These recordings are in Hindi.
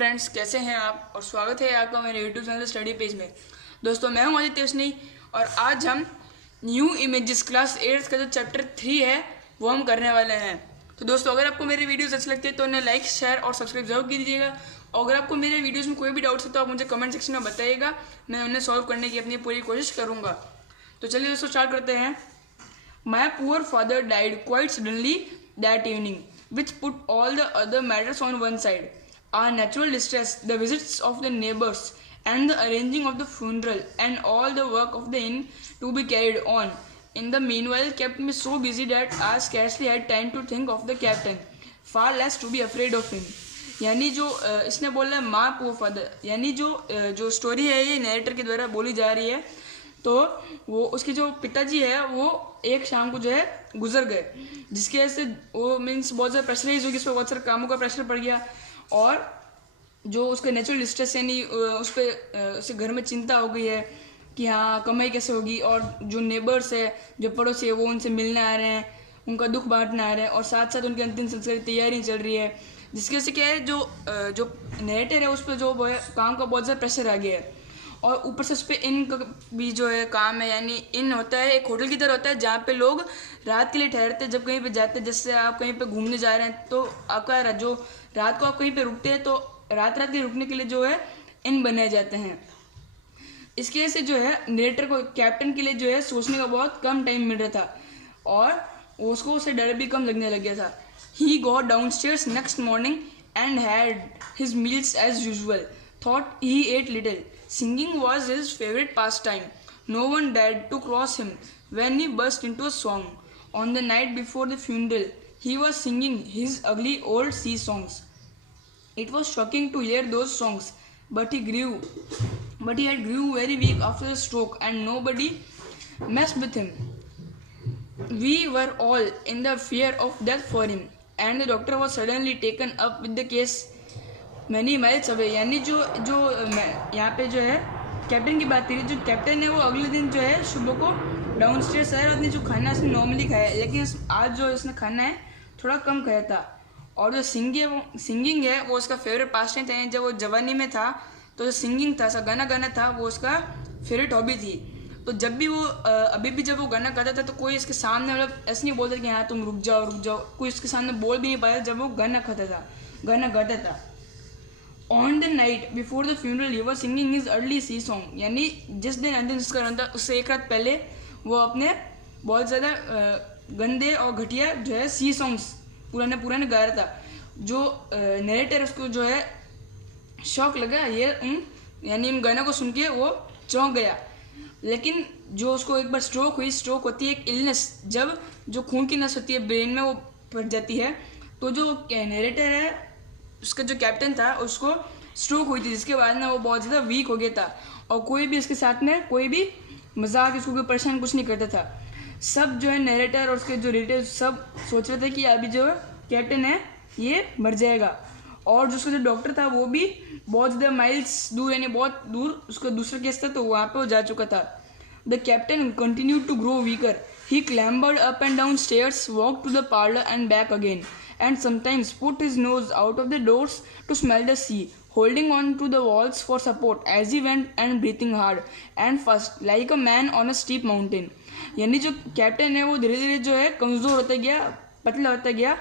फ्रेंड्स, कैसे हैं आप और स्वागत है आपका मेरे यूट्यूब चैनल स्टडी पेज में। दोस्तों, मैं हूं आदित्य उसनी और आज हम न्यू इमेजेस क्लास 8 का जो चैप्टर 3 है वो हम करने वाले हैं। तो दोस्तों, अगर आपको मेरे वीडियोस अच्छे लगते हैं तो उन्हें लाइक, शेयर और सब्सक्राइब जरूर कीजिएगा। और अगर आपको मेरे वीडियोज़ में कोई भी डाउट्स है तो आप मुझे कमेंट सेक्शन में बताइएगा, मैं उन्हें सॉल्व करने की अपनी पूरी कोशिश करूँगा। तो चलिए दोस्तों, स्टार्ट करते हैं। My poor father died quite suddenly that evening, which put all the other matters on one side. Our natural distress, the visits of the neighbors, and the arranging of the funeral, and all the work of the inn to be carried on in the meanwhile kept me so busy that I scarcely had time to think of the captain, far less to be afraid of him. यानी जो इसने बोला है माँ पुअर फादर, यानी जो स्टोरी है ये नरेटर के द्वारा बोली जा रही है। तो वो उसके जो पिताजी है वो एक शाम को जो है गुजर गए, जिसकी वजह से वो मीन्स बहुत ज़्यादा प्रेशराइज हो गई, उस पर बहुत सारे कामों का प्रेशर पड़ गया और जो उसका नेचुरल डिस्ट्रेस यानी उस पर उसके घर में चिंता हो गई है कि हाँ कमाई कैसे होगी। और जो नेबर्स है, जो पड़ोसी है, वो उनसे मिलने आ रहे हैं, उनका दुख बांटने आ रहे हैं और साथ साथ उनके अंतिम संस्कार की तैयारी चल रही है, जिसकी वजह से क्या है जो नरेटर है उस पर जो है काम का बहुत ज़्यादा प्रेशर आ गया है। और ऊपर से उस पर इन का भी जो है काम है, यानी इन होता है एक होटल की तरह होता है जहाँ पे लोग रात के लिए ठहरते हैं। जब कहीं पे जाते हैं, जैसे आप कहीं पे घूमने जा रहे हैं तो आपका जो रात को आप कहीं पे रुकते हैं तो रात के रुकने के लिए जो है इन बनाए जाते हैं। इसकी वजह से जो है नरेटर को, कैप्टन के लिए जो है सोचने का बहुत कम टाइम मिल रहा था और उसको उससे डर भी कम लगने लग गया था। He got downstairs next morning and had his meals as usual, thought he ate little. Singing was his favorite pastime. No one dared to cross him when he burst into a song. On the night before the funeral, he was singing his ugly old sea songs. It was shocking to hear those songs, but he had grew very weak after the stroke, and nobody messed with him. We were all in the fear of death for him, and the doctor was suddenly taken up with the case many miles away. यानी जो यहाँ पे जो है कैप्टन की बात करी, जो कैप्टन है वो अगले दिन जो है सुबह को डाउनस्टेयर्स आया और उसने जो खाना उसने नॉर्मली खाया, लेकिन आज जो उसने खाना है थोड़ा कम खाया था। और जो सिंगिंग है वो उसका फेवरेट पास टाइम था। जब वो जवानी में था तो जो सिंगिंग था, ऐसा गाना गाना था, वो उसका फेवरेट हॉबी थी। तो जब भी वो अभी भी जब वो गाना गाता था तो कोई इसके सामने मतलब ऐसे नहीं बोलता कि हाँ तुम रुक जाओ, कोई इसके सामने बोल भी नहीं पाया जब वो गाना गाता था। On the night before the funeral, he was singing his early sea song. यानी जिस दिन अंतिम संस्कार होता था उससे एक रात पहले वो अपने बहुत ज़्यादा गंदे और घटिया जो है सी सॉन्ग्स पुराने गा रहा था। जो नरेटर उसको जो है शौक लगा यानी इन गानों को सुन के वो चौंक गया। लेकिन जो उसको एक बार स्ट्रोक होती है, एक इलनेस, जब जो खून की नस होती है ब्रेन में वो फट जाती है, तो जो नरेटर है उसका जो कैप्टन था उसको स्ट्रोक हुई थी, जिसके बाद ना वो बहुत ज़्यादा वीक हो गया था और कोई भी इसके साथ में कोई भी मजाक इसको कोई परेशान कुछ नहीं करता था। सब जो है नरेटर और उसके जो रिलेटिव सब सोच रहे थे कि अभी जो कैप्टन है ये मर जाएगा। और जो उसका जो डॉक्टर था वो भी बहुत ज़्यादा माइल्स दूर, यानी बहुत दूर उसका दूसरा केस था तो वहाँ पर वो जा चुका था। The captain continued to grow weaker. He clambered up and down stairs, walk to the parlour and back again, and sometimes put his nose out of the doors to smell the sea, holding on to the walls for support as he went and breathing hard and fast like a man on a steep mountain. यानी जो कैप्टन है वो धीरे धीरे जो है कमज़ोर होता गया, पतला होता गया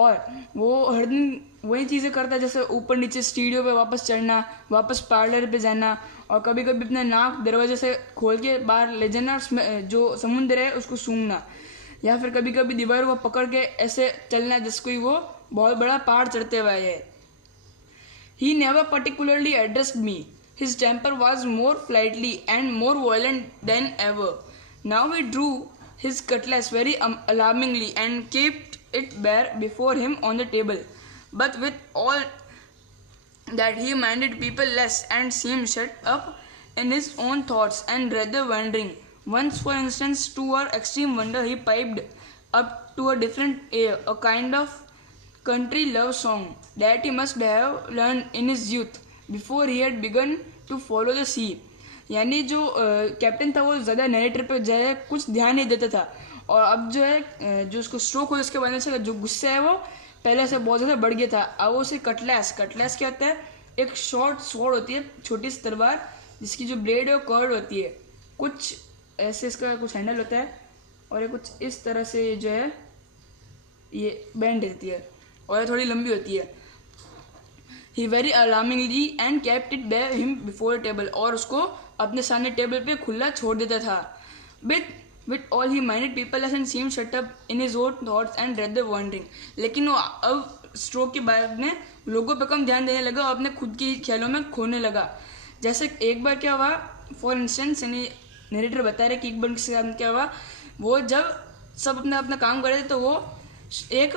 और वो हर दिन वही चीज़ें करता, जैसे ऊपर नीचे सीढ़ियों पे वापस चढ़ना, वापस पार्लर पे जाना और कभी कभी अपना नाक दरवाजे से खोल के बाहर ले जाना और जो समुद्र है उसको सूंघना, या फिर कभी कभी दीवार को पकड़ के ऐसे चलना जैसे कोई वो बहुत बड़ा पहाड़ चढ़ते हुए है। He never particularly addressed me. His temper was more flighty and more violent than ever. Now he drew his cutlass very alarmingly and kept it bare before him on the table. But with all that he minded people less and seemed shut up in his own thoughts and rather wandering. Once, for instance, to our extreme wonder, he piped up to a different air, a kind of country love song that he must have learned in his youth before he had begun to follow the sea. यानी जो कैप्टन था वो ज़्यादा नरेटर पे जो है कुछ ध्यान नहीं देता था और अब जो है जो उसको स्ट्रोक हुआ उसके बाद से जो गुस्सा है वो पहले से बहुत ज़्यादा बढ़ गया था। अब वो उसे कटलैस क्या होता है, एक शॉर्ट स्वॉर्ड होती है, छोटी सी तलवार जिसकी जो ब्लेड है वो कर्व होती है, कुछ ऐसे इसका कुछ हैंडल होता है और ये कुछ इस तरह से जो है ये बैंड रहती है और ये थोड़ी लंबी होती है। He very alarmingly and kept it by him before table, और उसको अपने सामने टेबल पे खुला छोड़ देता था। With all he minded people and seem shut up in his own thoughts and rather wondering, लेकिन वो अब स्ट्रोक के बाद में लोगों पे कम ध्यान देने लगा और अपने खुद की ख्यालों में खोने लगा। जैसे एक बार क्या हुआ, फॉर इंस्टेंस नरेटर बता रहे कि एक बार के साथ क्या हुआ, वो जब सब अपना अपना काम कर रहे थे तो वो एक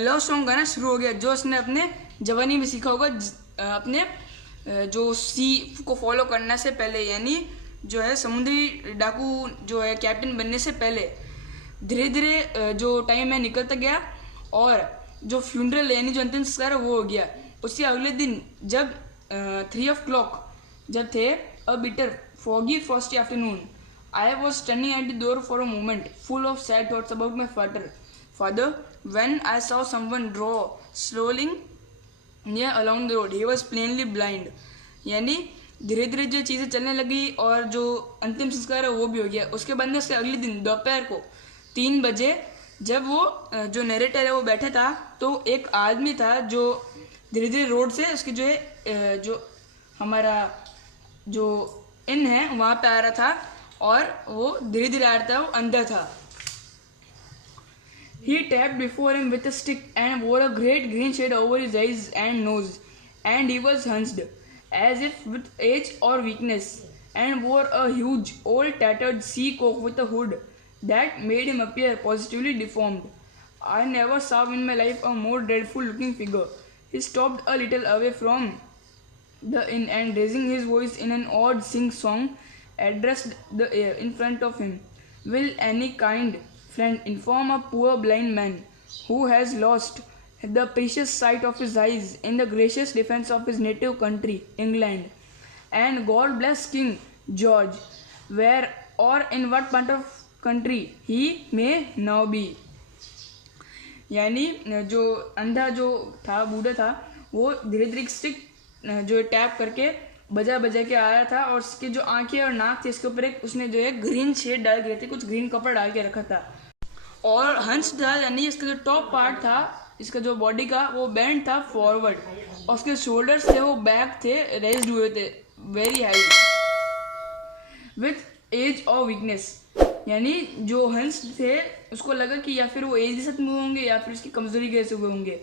लव सॉन्ग गाना शुरू हो गया जो उसने अपने जवानी में सीखा होगा, अपने जो सी को फॉलो करने से पहले, यानी जो है समुद्री डाकू जो है कैप्टन बनने से पहले। धीरे धीरे जो टाइम है निकलता गया और जो फ्यूनरल यानी जो अंतिम संस्कार है वो हो गया। उसके अगले दिन जब 3 o'clock जब थे, a bitter foggy frosty afternoon, I was standing at the door for a moment, full of sad thoughts about my father, when I saw someone draw slowly near along the road. He was plainly blind. यानी धीरे धीरे जो चीज़ें चलने लगी और जो अंतिम संस्कार है वो भी हो गया। उसके बाद में उसके अगले दिन दोपहर को 3 बजे जब वो जो नरेटर है वो बैठा था, तो एक आदमी था जो धीरे धीरे रोड से उसकी जो है जो हमारा जो इन है वहाँ पे आ रहा था और वो धीरे धीरे आ रहा था, वो अंदर था। He tapped before him with a stick and wore a great green shade over his eyes and nose, and he was hunched as if with age or weakness, and wore a huge old tattered sea coat with a hood that made him appear positively deformed. I never saw in my life a more dreadful looking figure. He stopped a little away from the inn and raising his voice in an odd sing-song addressed the air in front of him. Will any kind friend inform a poor blind man who has lost the precious sight of his eyes in the gracious defense of his native country, England, and God bless King George, where or in what part of country he may now be. यानी जो अंधा जो था, बूढ़ा था, वो धीरे धीरे स्टिक जो टैप करके बजा बजा के आ रहा था और उसके जो आंखें और नाक थे इसके ऊपर एक उसने जो है ग्रीन शेड डाल के रखी, कुछ ग्रीन कपड़ा डाल के रखा था। और हंस था यानी इसका जो टॉप पार्ट था इसका जो बॉडी का वो बैंड था फॉरवर्ड और उसके शोल्डर्स थे वो बैक थे, रेज्ड हुए थे वेरी हाई विथ एज और वीकनेस। यानी जो हंस थे उसको लगा कि या फिर वो एज के साथ हुए होंगे या फिर उसकी कमजोरी के हुए होंगे।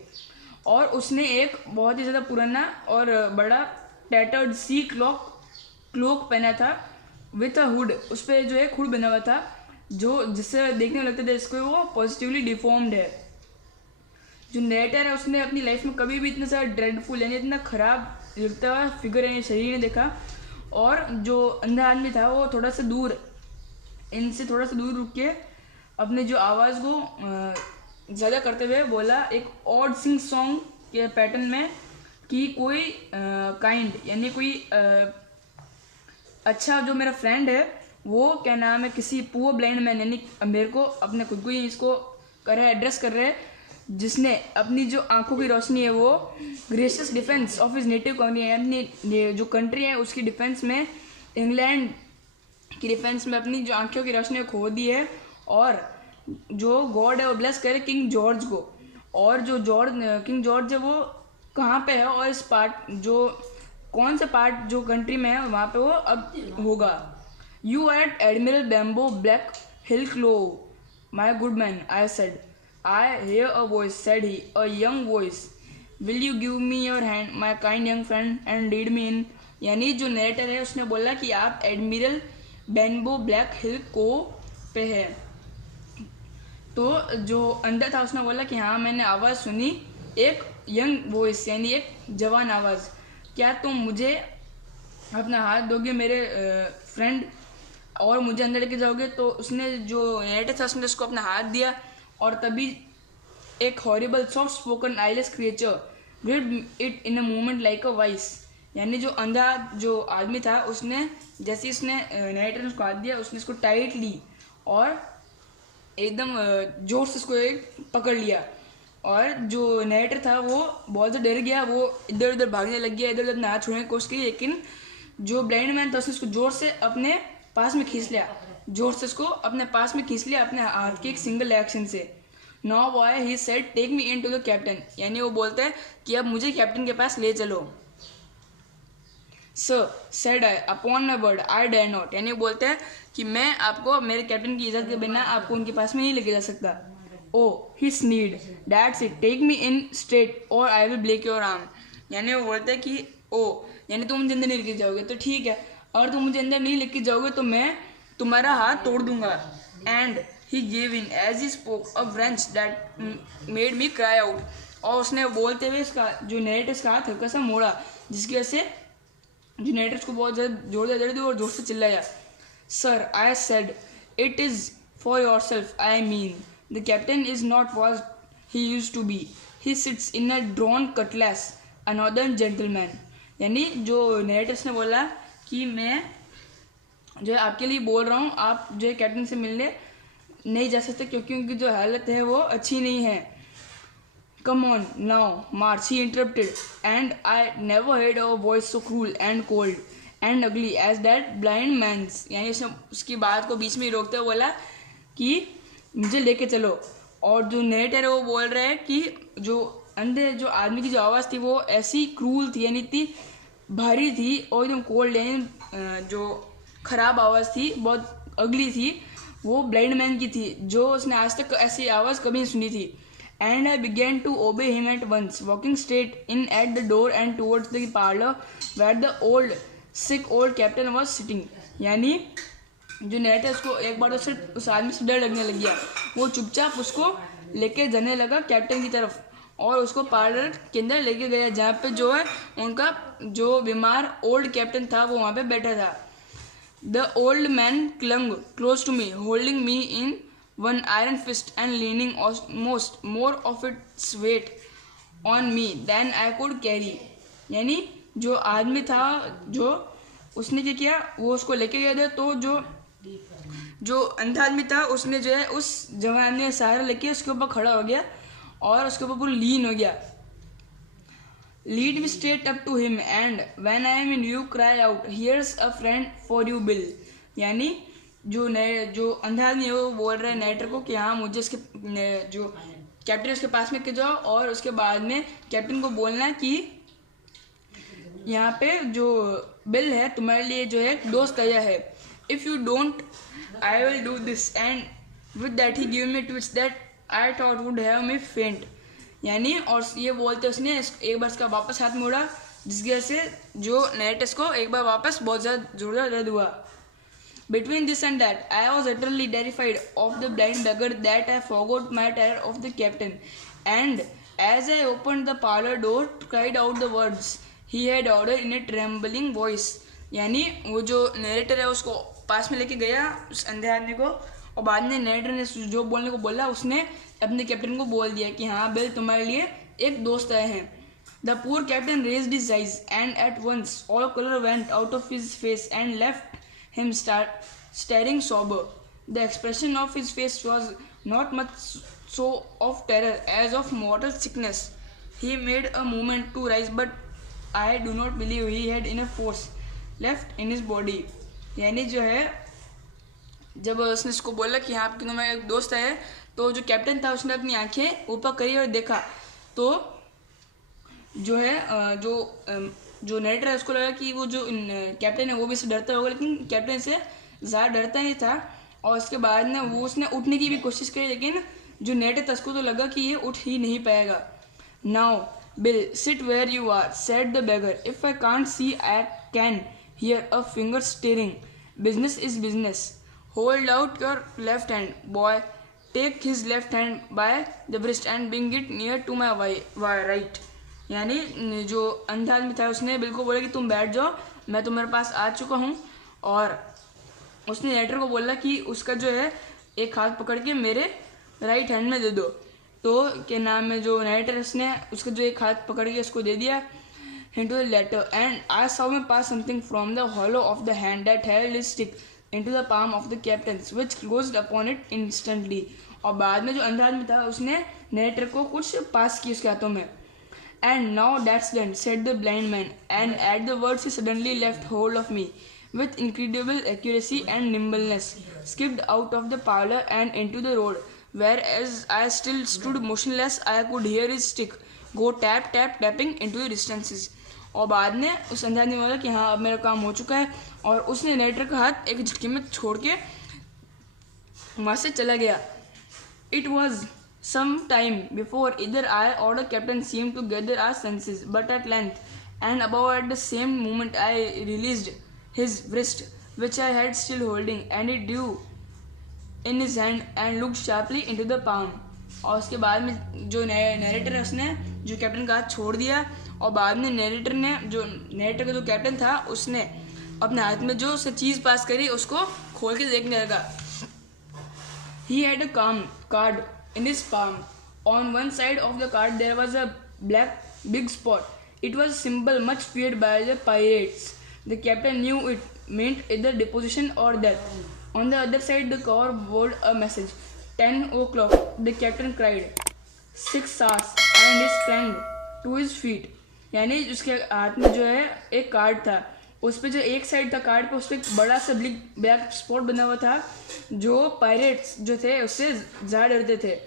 और उसने एक बहुत ही ज़्यादा पुराना और बड़ा टैटर्ड सी क्लोक पहना था विथ अ हुड, उस पर जो है हुड बना हुआ था जो जिससे देखने में लगता था इसको वो पॉजिटिवली डिफॉर्म्ड है। जो नरेटर है उसने अपनी लाइफ में कभी भी इतना सा ड्रेडफुल यानी इतना ख़राब लगता हुआ फिगर यानी शरीर नहीं देखा। और जो अंधा आदमी था वो थोड़ा सा दूर इनसे थोड़ा सा दूर रुक के अपने जो आवाज़ को ज़्यादा करते हुए बोला एक ऑड सिंग सॉन्ग के पैटर्न में कि कोई काइंड यानी कोई अच्छा जो मेरा फ्रेंड है वो क्या नाम है किसी पुअर ब्लाइंड मैन यानी मेरे को अपने खुद को ही इसको कर रहा है एड्रेस कर रहे हैं जिसने अपनी जो आंखों की रोशनी है वो gracious defence of his native country यानी जो कंट्री है उसकी डिफेंस में इंग्लैंड की डिफेंस में अपनी जो आंखों की रोशनी खो दी है। और जो गॉड है वो ब्लेस करे किंग जॉर्ज को। और जो किंग जॉर्ज है वो कहाँ पे है और इस पार्ट जो कौन सा पार्ट जो कंट्री में है वहाँ पे वो अब होगा। You are at Admiral Benbow Black Hill Cove my good man I said I hear a voice said he a young voice will you give me your hand my kind young friend and lead me in. यानी जो नरेटर है उसने बोला कि आप एडमिरल बैम्बो ब्लैक हिल को पे है। तो जो अंदर था उसने बोला कि हाँ मैंने आवाज़ सुनी एक यंग वॉइस यानी एक जवान आवाज़, क्या तुम मुझे अपना हाथ दोगे मेरे फ्रेंड और मुझे अंदर लेके जाओगे। तो उसने जो नरेटर था उसने उसको अपना हाथ दिया और तभी एक horrible soft spoken eyeless creature gripped it in a moment like a vice. यानी जो अंधा जो आदमी था उसने जैसे इसने नरेटर ने उसको हाथ दिया उसने इसको टाइट ली और एकदम जोर से इसको एक पकड़ लिया और जो नरेटर था वो बहुत ज़्यादा डर गया, वो इधर उधर भागने लग गया, इधर उधर ना छोड़ने की कोशिश की, लेकिन जो ब्लाइंड मैन था उसने उसको जोर से अपने पास में खींच लिया, जोर से उसको अपने पास में खींच लिया अपने हाथ के एक सिंगल एक्शन से। Now boy he said take me in to the captain, यानी वो बोलता है कि अब मुझे कैप्टन के पास ले चलो। Sir said I upon my word I dare not, यानी वो बोलते हैं कि मैं आपको मेरे कैप्टन की इज्जत के बिना आपको उनके पास में नहीं लेके जा सकता। Oh he sneered that's it take me in straight or I will break your arm, यानी वो बोलते हैं कि ओ यानी तुम मुझे अंदर नहीं लेके जाओगे तो ठीक है, और तुम मुझे अंदर नहीं लेके जाओगे तो मैं तुम्हारा हाथ तोड़ दूंगा। And he gave in as he spoke a wrench that made me cry out, और उसने बोलते हुए इसका जो नरेटर इसका हाथ हल्का सा मोड़ा, जिसकी वजह से जो नरेटर उसको बहुत ज़्यादा जोर दे दिया और जोर से चिल्लाया। Sir I said it is for yourself, I mean the captain is not was he use to be, he sits in a drawn cutlass a northern gentleman, यानी जो नरेटर्स ने बोला कि मैं जो है आपके लिए बोल रहा हूँ, आप जो है कैप्टन से मिलने नहीं जा सकते क्योंकि उनकी जो हालत है वो अच्छी नहीं है। Come on now, March, he interrupted, and I never heard a voice so cruel and cold and ugly as that blind man's, यानी उसने उसकी बात को बीच में ही रोकते हुए बोला कि मुझे लेके चलो। और जो नरेटर है वो बोल रहा है कि जो अंधे जो आदमी की जो आवाज़ थी वो ऐसी क्रूल थी, यानी इतनी भारी थी और एकदम कोल्ड, यानी जो ख़राब आवाज़ थी, बहुत अगली थी, वो ब्लाइंड मैन की थी, जो उसने आज तक ऐसी आवाज़ कभी नहीं सुनी थी। And I began to obey him at once, walking straight in at the door and towards the parlor where the sick old captain was sitting, यानी जो नेट है उसको एक बार उससे उस आदमी से डर लगने लग गया, वो चुपचाप उसको लेके जाने लगा कैप्टन की तरफ और उसको पार्लर के अंदर लेके गया जहाँ पे जो है उनका जो बीमार ओल्ड कैप्टन था वो वहाँ पे बैठा था। The old man clung close to me, holding me in one iron fist and leaning almost more of its weight on me than I could carry, यानी जो आदमी था जो उसने क्या किया, वो उसको लेके गया था, तो जो अंधा आदमी था उसने जो है उस जवान ने सहारा लेके उसके ऊपर खड़ा हो गया और उसके ऊपर पूरा लीन हो गया। Lead me straight up to him and when I am in you cry out, here's a friend for you Bill, यानी जो अंधा आदमी है वो बोल रहा है नेटर को कि हाँ मुझे उसके जो कैप्टन उसके पास में के जाओ और उसके बाद में कैप्टन को बोलना कि यहाँ पे जो बिल है तुम्हारे लिए जो है दोस्त आया है। If you don't I will do this and with that he give me twist that I thought would have me फेंट, यानी और ये बोलते उसने एक बार इसका वापस हाथ मोड़ा जिसकी वजह से जो नेटस को एक बार वापस बहुत ज़्यादा जोरदार दर्द हुआ। Between this and that, I was utterly terrified of the blind beggar that I forgot my terror of the captain, and as I opened the parlor door, cried out the words he had ordered in a trembling voice, यानी वो जो नरेटर है उसको पास में लेके गया उस अंधे आदमी को और बाद में नरेटर ने जो बोलने को बोला उसने अपने कैप्टन को बोल दिया कि हाँ बिल तुम्हारे लिए एक दोस्त आए हैं। The poor captain raised his eyes and at once all color went out of his face and left him staring sober. The expression of his face was not much so of terror as of mortal sickness. He made a movement to rise, but I do not believe he had enough force left in his body. यानी जो है जब उसने इसको बोला कि हाँ आपके में एक दोस्त है, तो जो कैप्टन था उसने अपनी आंखें ऊपर करी और देखा, तो जो है जो नरेटर है उसको लगा कि वो जो कैप्टन है वो भी इससे डरता होगा, लेकिन कैप्टन से ज़्यादा डरता नहीं था। और उसके बाद ना वो उसने उठने की भी कोशिश करी, लेकिन जो नरेटर था उसको तो लगा कि ये उठ ही नहीं पाएगा। Now bill sit where you are said the beggar, if I can't see I can hear a finger stirring, business is business, hold out your left hand boy, take his left hand by the wrist and bring it near to my right, यानी जो अंधा आदमी था उसने बिल्कुल बोला कि तुम बैठ जाओ, मैं तुम्हारे पास आ चुका हूँ, और उसने नरेटर को बोला कि उसका जो है एक हाथ पकड़ के मेरे राइट हैंड में दे दो, तो क्या नाम है जो नरेटर उसने उसका जो एक हाथ पकड़ के उसको दे दिया into the letter, and I saw him pass something from the hollow of the hand that held his stick into the palm of the captain's, which closed upon it instantly. और बाद में जो अंधा आदमी था उसने नरेटर को कुछ पास की उसके हाथों में। And now that's done, said the blind man, and at the words he suddenly left hold of me with incredible accuracy and nimbleness, skipped out of the parlor and into the road, where as I still stood motionless, I could hear his stick go tap tap tapping into the distances. और बाद में उस अंदाज में बोला कि हाँ अब मेरा काम हो चुका है, और उसने नरेटर का हाथ एक झटके में छोड़ के वहाँ से चला गया. It was some time before either I or the captain seemed to gather our senses, but at length, and about at the same moment, I released his wrist, which I had still holding, and he drew in his hand and looked sharply into the palm. और उसके बाद में जो नरेटर है उसने जो कैप्टन का हाथ छोड़ दिया, और बाद में नरेटर का जो कैप्टन था उसने अपने हाथ में जो उसने चीज़ पास करी उसको खोल के देखने लगा. He had a card in his palm. On one side of the card there was a black big spot. It was a symbol much feared by the pirates. The captain knew it meant either deposition or death. On the other side, the cover bore a message. 10 o'clock, the captain cried. 6 hours, and he sprang to his feet. यानी उसके हाथ में जो है एक कार्ड था, उस पर जो एक साइड था कार्ड पे उस पर एक बड़ा सा ब्लैक स्पॉट बना हुआ था, जो पायरेट्स जो थे उससे ज़्यादा डरते थे.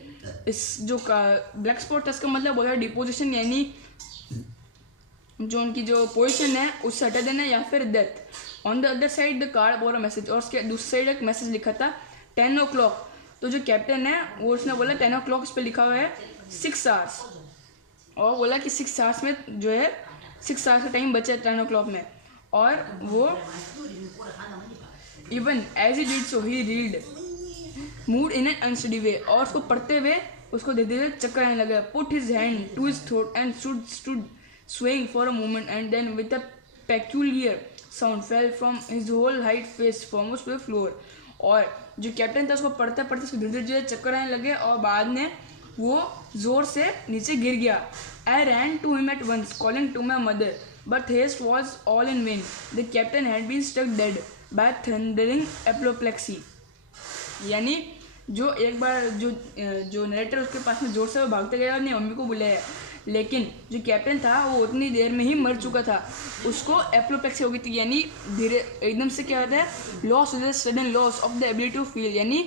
इस जो ब्लैक स्पॉट था इसका मतलब बोला डिपोजिशन, यानी जो उनकी जो पोजीशन है उससे हटा देना, या फिर death. On the other side the card बोला मैसेज, और उसके दूसरी साइड एक मैसेज लिखा था 10 o'clock. तो जो कैप्टन है वो उसने बोला 10 o'clock उस पर लिखा हुआ है 6 hours, और बोला कि 6 hours में जो है 6 hours का टाइम बचा है 10 o'clock में. और वो even as he did so he read mood in an unsteady way, और उसको पढ़ते हुए उसको धीरे धीरे चक्कर आने लगा. Put his hand to his throat and stood swaying for a moment, and then with a peculiar sound fell from his whole height face foremost to the floor. और जो कैप्टन था उसको पढ़ते पढ़ते उसको धीरे धीरे चक्कर आने लगे, और बाद में वो जोर से नीचे गिर गया. I ran to him at once, calling to my mother, but haste was all in vain. The captain had been struck dead by thundering apoplexy. यानी जो एक बार जो नरेटर उसके पास में जोर से वो भागते गया और अपनी मम्मी को बुलाया, लेकिन जो कैप्टन था वो उतनी देर में ही मर चुका था. उसको एप्लोप्लेक्सी हो गई थी, यानी धीरे एकदम से क्या होता है, लॉस हो जाता है, sudden loss of the ability to feel, यानी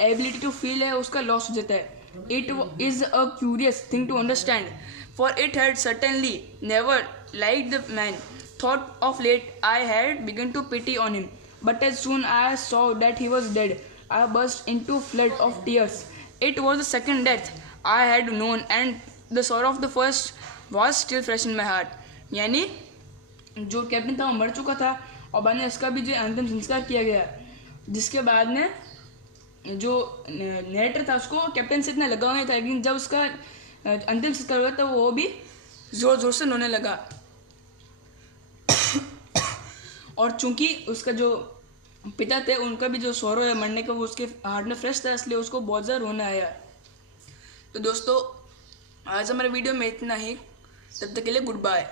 एबिलिटी टू फील है उसका लॉस हो जाता है. It is a curious thing to understand, for it had certainly never like the man. Thought of late I had begun to pity on him, but as soon I saw that he was dead I burst into flood of tears. It was the second death I had known, and the sorrow of the first was still fresh in my heart. यानी जो कैप्टन था वो मर चुका था, और बाद में इसका भी जो अंतिम संस्कार किया गया, जिसके बाद में जो नरेटर था उसको कैप्टन से इतना लगा नहीं था, लेकिन जब उसका अंतिम संस्कार हुआ तो वो भी ज़ोर ज़ोर से रोने लगा. और चूंकि उसका जो पिता थे उनका भी जो सौरव है मरने का वो उसके हार्ट में फ्रेश था, इसलिए उसको बहुत ज़्यादा रोना आया. तो दोस्तों आज हमारे वीडियो में इतना ही, तब तक के लिए गुड बाय.